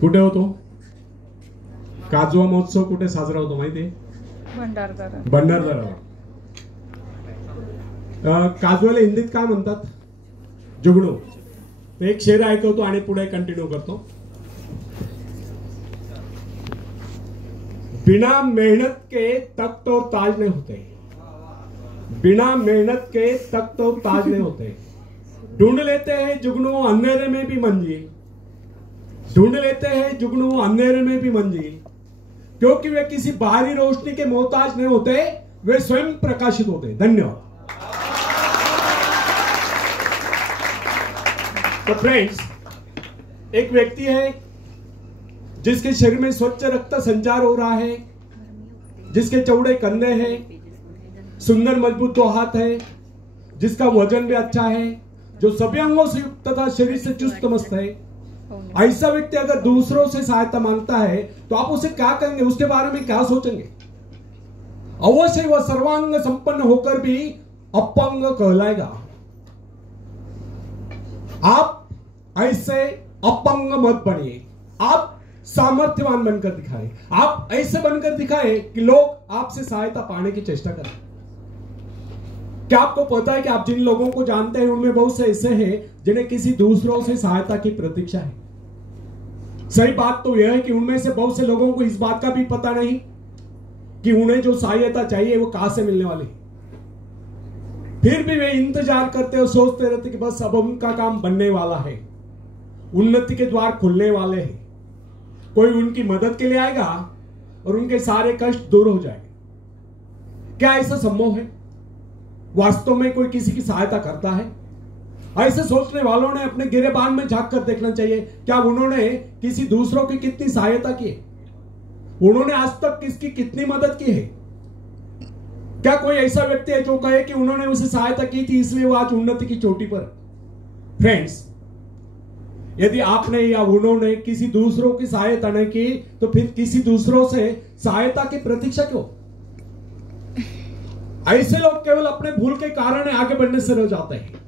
कुठे होतो काजवा महोत्सव? कुठे साजरा होतो माहिती आहे? भंडारदरा. काजवाला हिंदीत काय म्हणतात? जुगनू. एक शेर ऐकवतो आणि पुढे कंटिन्यू करतो. बिना मेहनत के तख्त और ताज नहीं होते, बिना मेहनत के तख्त और ताज नहीं होते. ढूंढ लेते हैं जुगनू अंधेरे में भी मंजिल, ढूंढ लेते हैं जुगनू अंधेरे में भी मंजिल, क्योंकि वे किसी बाहरी रोशनी के मोहताज नहीं होते, वे स्वयं प्रकाशित होते. धन्यवाद. तो फ्रेंड्स, एक व्यक्ति है जिसके शरीर में स्वच्छ रक्त संचार हो रहा है, जिसके चौड़े कंधे हैं, सुंदर मजबूत 2 हाथ है, जिसका वजन भी अच्छा है, जो सभी अंगों से युक्त तथा शरीर से चुस्त मस्त है. ऐसा व्यक्ति अगर दूसरों से सहायता मांगता है तो आप उसे क्या कहेंगे? उसके बारे में क्या सोचेंगे? अवश्य वह सर्वांग संपन्न होकर भी अपंग कहलाएगा. आप ऐसे अपंग मत बनिए, आप सामर्थ्यवान बनकर दिखाएं. आप ऐसे बनकर दिखाएं कि लोग आपसे सहायता पाने की चेष्टा करें. क्या आपको पता है कि आप जिन लोगों को जानते हैं उनमें बहुत से ऐसे हैं जिन्हें किसी दूसरों से सहायता की प्रतीक्षा है? सही बात तो यह है कि उनमें से बहुत से लोगों को इस बात का भी पता नहीं कि उन्हें जो सहायता चाहिए वो कहां से मिलने वाली. फिर भी वे इंतजार करते और सोचते रहते कि बस अब उनका काम बनने वाला है, उन्नति के द्वार खुलने वाले हैं, कोई उनकी मदद के लिए आएगा और उनके सारे कष्ट दूर हो जाएंगे. क्या ऐसा संभव है? वास्तव में कोई किसी की सहायता करता है? ऐसे सोचने वालों ने अपने गिरेबान में झांक कर देखना चाहिए. क्या उन्होंने किसी दूसरों की कितनी सहायता की है? उन्होंने आज तक किसकी कितनी मदद की है? क्या कोई ऐसा व्यक्ति है जो कहे कि उन्होंने उसे सहायता की थी इसलिए वो आज उन्नति की चोटी पर? फ्रेंड्स, यदि आपने या उन्होंने किसी दूसरों की सहायता नहीं की तो फिर किसी दूसरों से सहायता की प्रतीक्षा क्यों? ऐसे लोग केवल अपने भूल के कारण आगे बढ़ने से रह जाते हैं.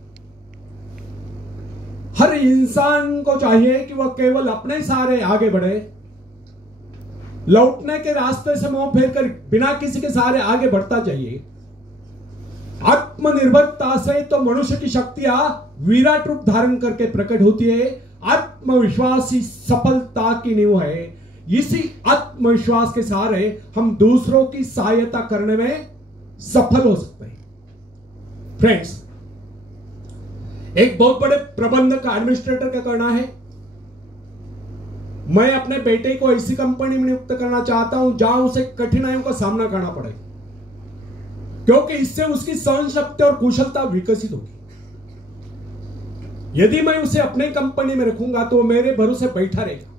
हर इंसान को चाहिए कि वह केवल अपने सहारे आगे बढ़े, लौटने के रास्ते से मुंह फेरकर बिना किसी के सहारे आगे बढ़ता चाहिए. आत्मनिर्भरता से तो मनुष्य की शक्तियां विराट रूप धारण करके प्रकट होती है. आत्मविश्वास ही सफलता की नींव है. इसी आत्मविश्वास के सहारे हम दूसरों की सहायता करने में सफल हो सकते हैं. फ्रेंड्स, एक बहुत बड़े प्रबंधक एडमिनिस्ट्रेटर का कहना है, मैं अपने बेटे को ऐसी कंपनी में नियुक्त करना चाहता हूं जहां उसे कठिनाइयों का सामना करना पड़े, क्योंकि इससे उसकी सहन शक्ति और कुशलता विकसित होगी. यदि मैं उसे अपने कंपनी में रखूंगा तो वो मेरे भरोसे बैठा रहेगा,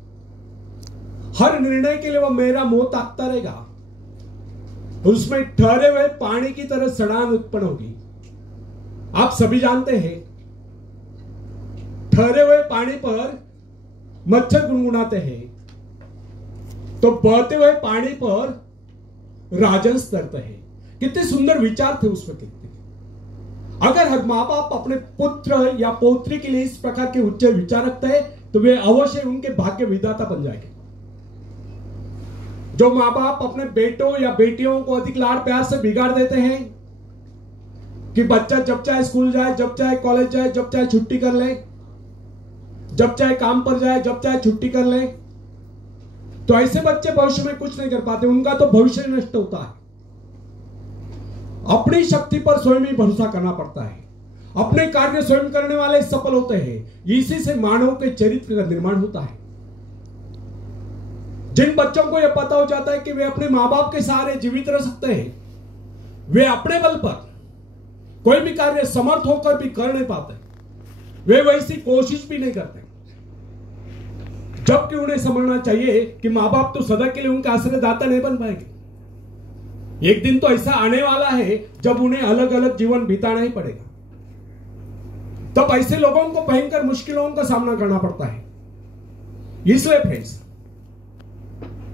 हर निर्णय के लिए वो मेरा मुंह ताकता रहेगा, उसमें ठहरे हुए पानी की तरह सड़ान उत्पन्न होगी. आप सभी जानते हैं, ठहरे हुए पानी पर मच्छर गुनगुनाते हैं तो बहते हुए पानी पर राजहंस तैरते हैं. कितने सुंदर विचार थे उसमें. कितने, अगर हर माँ बाप अपने पुत्र या पौत्री के लिए इस प्रकार के उच्च विचार रखते हैं तो वे अवश्य उनके भाग्य विधाता बन जाएंगे. जो माँ बाप अपने बेटों या बेटियों को अधिक लाड़ प्यार से बिगाड़ देते हैं कि बच्चा जब चाहे स्कूल जाए, जब चाहे कॉलेज जाए, जब चाहे छुट्टी कर ले, जब चाहे काम पर जाए, जब चाहे छुट्टी कर ले, तो ऐसे बच्चे भविष्य में कुछ नहीं कर पाते. उनका तो भविष्य नष्ट होता है. अपनी शक्ति पर स्वयं ही भरोसा करना पड़ता है. अपने कार्य स्वयं करने वाले सफल होते हैं. इसी से मानव के चरित्र का निर्माण होता है. जिन बच्चों को यह पता हो जाता है कि वे अपने मां बाप के सहारे जीवित रह सकते हैं, वे अपने बल पर कोई भी कार्य समर्थ होकर भी कर नहीं पाते. वे वैसी कोशिश भी नहीं करते, जबकि उन्हें समझना चाहिए कि मां बाप तो सदा के लिए उनका आश्रयदाता नहीं बन पाएंगे. एक दिन तो ऐसा आने वाला है जब उन्हें अलग अलग जीवन बिताना ही पड़ेगा. तब ऐसे लोगों को भयंकर मुश्किलों का सामना करना पड़ता है. इसलिए फ्रेंड्स,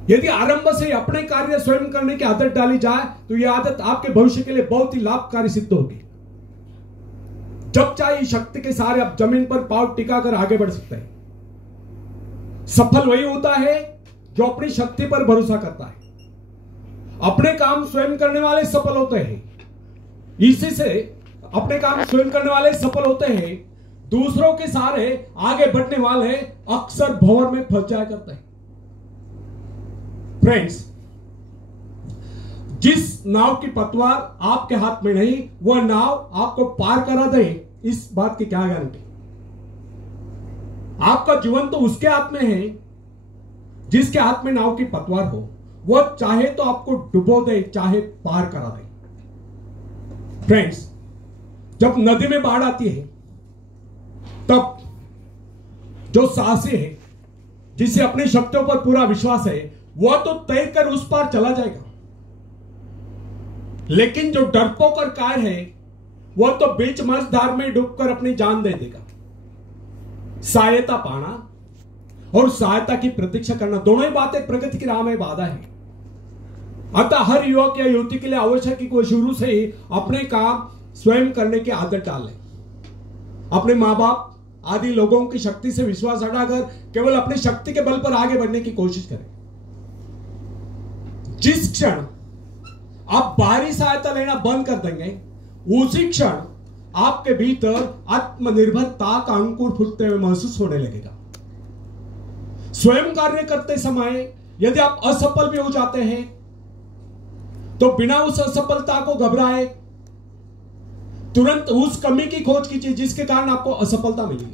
यदि आरंभ से अपने कार्य स्वयं करने की आदत डाली जाए तो यह आदत आपके भविष्य के लिए बहुत ही लाभकारी सिद्ध होगी. जब चाहे शक्ति के सारे आप जमीन पर पांव टिकाकर आगे बढ़ सकते हैं। सफल वही होता है जो अपनी शक्ति पर भरोसा करता है। अपने काम स्वयं करने वाले सफल होते हैं। इसी से अपने काम स्वयं करने वाले सफल होते हैं। दूसरों के सारे आगे बढ़ने वाले अक्सर भंवर में फंस जाया करते हैं। फ्रेंड्स, जिस नाव की पतवार आपके हाथ में नहीं, वह नाव आपको पार करा दे, इस बात की क्या गारंटी? आपका जीवन तो उसके हाथ में है जिसके हाथ में नाव की पतवार हो। वह चाहे तो आपको डुबो दे, चाहे पार करा दे। फ्रेंड्स, जब नदी में बाढ़ आती है तब जो साहसी है, जिसे अपनी शक्तियों पर पूरा विश्वास है, वह तो तैरकर उस पार चला जाएगा। लेकिन जो डरपोक और कायर है, वह तो बीच मझधार में डूबकर अपनी जान दे देगा। सहायता पाना और सहायता की प्रतीक्षा करना, दोनों ही बातें प्रगति की राह में बाधा है। अतः हर युवक या युवती के लिए आवश्यक है कि वो शुरू से ही अपने काम स्वयं करने की आदत डालें। अपने मां बाप आदि लोगों की शक्ति से विश्वास हटाकर केवल अपनी शक्ति के बल पर आगे बढ़ने की कोशिश करें। जिस क्षण आप बाहरी सहायता लेना बंद कर देंगे, उसी क्षण आपके भीतर आत्मनिर्भरता का अंकुर फूटते हुए महसूस होने लगेगा। स्वयं कार्य करते समय यदि आप असफल भी हो जाते हैं तो बिना उस असफलता को घबराए तुरंत उस कमी की खोज कीजिए जिसके कारण आपको असफलता मिली,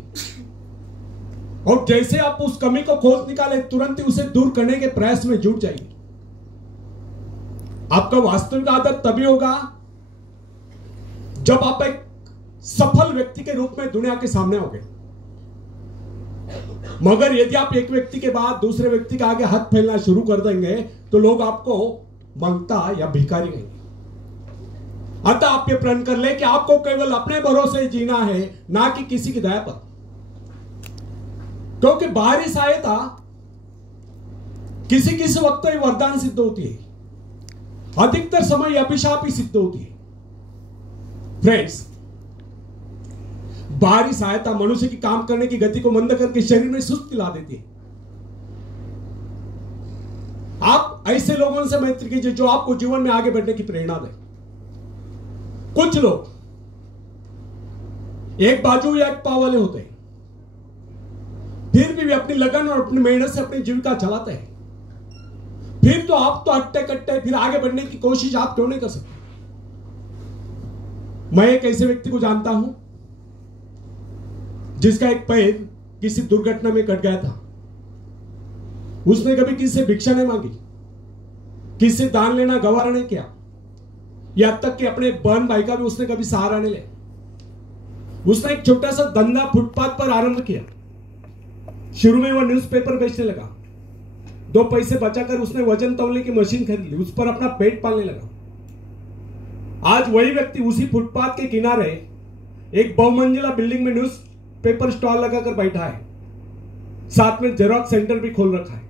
और जैसे आप उस कमी को खोज निकाले तुरंत ही उसे दूर करने के प्रयास में जुट जाइए। आपका वास्तविक आदत तभी होगा जब आप एक सफल व्यक्ति के रूप में दुनिया के सामने होंगे। मगर यदि आप एक व्यक्ति के बाद दूसरे व्यक्ति के आगे हाथ फैलना शुरू कर देंगे तो लोग आपको मंगता या भिखारी कहेंगे। अतः आप ये प्रण कर ले कि आपको केवल अपने भरोसे जीना है, ना कि किसी की दया पर। क्योंकि बाहरी सहायता किसी किसी वक्त ही वरदान सिद्ध होती है, अधिकतर समय अभिशाप ही सिद्ध होती है। फ्रेंड्स, बाहरी सहायता मनुष्य की काम करने की गति को मंद करके शरीर में सुस्ती ला देती है। आप ऐसे लोगों से मैत्री कीजिए जो आपको जीवन में आगे बढ़ने की प्रेरणा दे। कुछ लोग एक बाजू या एक पांव वाले होते हैं, फिर भी वे अपनी लगन और अपनी मेहनत से अपनी जीविका चलाते हैं। फिर तो आप तो हट्टे कट्टे, फिर आगे बढ़ने की कोशिश आप क्यों नहीं कर सकते? मैं एक ऐसे व्यक्ति को जानता हूं जिसका एक पैर किसी दुर्घटना में कट गया था। उसने कभी किसी से भिक्षा नहीं मांगी, किसी से दान लेना गवारा नहीं किया, यहां तक कि अपने बहन भाई का भी उसने कभी सहारा नहीं लिया। उसने एक छोटा सा धंधा फुटपाथ पर आरंभ किया। शुरू में वह न्यूज़पेपर बेचने लगा। 2 पैसे बचाकर उसने वजन तौलने की मशीन खरीद ली, उस पर अपना पेट पालने लगा। आज वही व्यक्ति उसी फुटपाथ के किनारे एक बहुमंजिला बिल्डिंग में न्यूज पेपर स्टॉल लगाकर बैठा है, साथ में जेरॉक्स सेंटर भी खोल रखा है।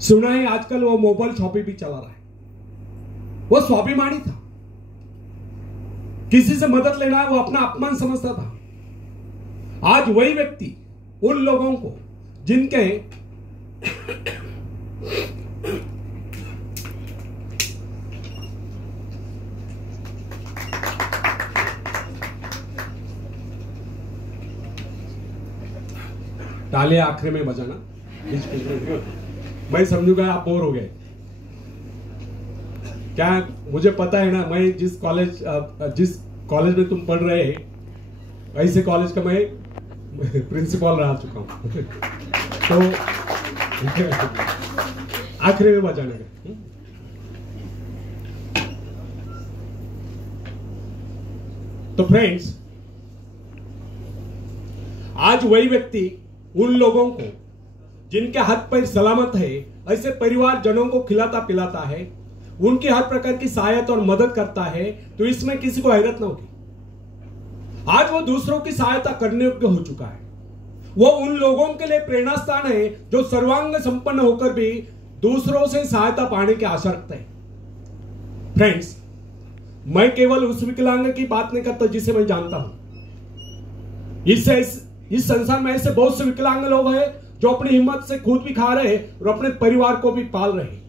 सुना है आजकल वो मोबाइल शॉपिंग भी चला रहा है। वो स्वाभिमानी था, किसी से मदद लेना है वो अपना अपमान समझता था। आज वही व्यक्ति उन लोगों को जिनके तालियां आखिर में बजाना, मैं समझूंगा आप बोर हो गए। क्या मुझे पता है ना, मैं जिस कॉलेज में तुम पढ़ रहे हैं, ऐसे कॉलेज का मैं प्रिंसिपल रह चुका हूं। तो आखिरी में बजाने का। तो फ्रेंड्स, आज वही व्यक्ति उन लोगों को जिनके हाथ पैर सलामत है, ऐसे परिवार जनों को खिलाता पिलाता है, उनकी हर प्रकार की सहायता और मदद करता है, तो इसमें किसी को हैरत न होगी। आज वो दूसरों की सहायता करने योग्य हो चुका है। वो उन लोगों के लिए प्रेरणा स्थान है जो सर्वांग संपन्न होकर भी दूसरों से सहायता पाने की आशा रखते हैं। फ्रेंड्स, मैं केवल उस विकलांग की बात नहीं करता जिसे मैं जानता हूं। इस संसार में ऐसे बहुत से विकलांग लोग हैं जो अपनी हिम्मत से खुद भी खा रहे हैं और अपने परिवार को भी पाल रहे हैं।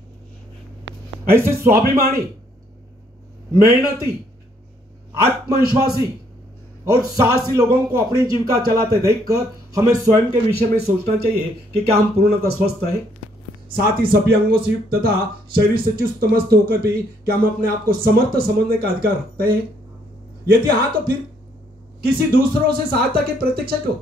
ऐसे स्वाभिमानी, मेहनती, आत्मविश्वासी और साहसी लोगों को अपनी जीविका चलाते देखकर हमें स्वयं के विषय में सोचना चाहिए कि क्या हम पूर्णतः स्वस्थ हैं, साथ ही सभी अंगों से युक्त तथा शरीर से चुस्त मस्त होकर भी क्या हम अपने आप को समर्थ समझने का अधिकार रखते हैं? यदि हाँ, तो फिर किसी दूसरों से सहायता की प्रतीक्षा क्यों?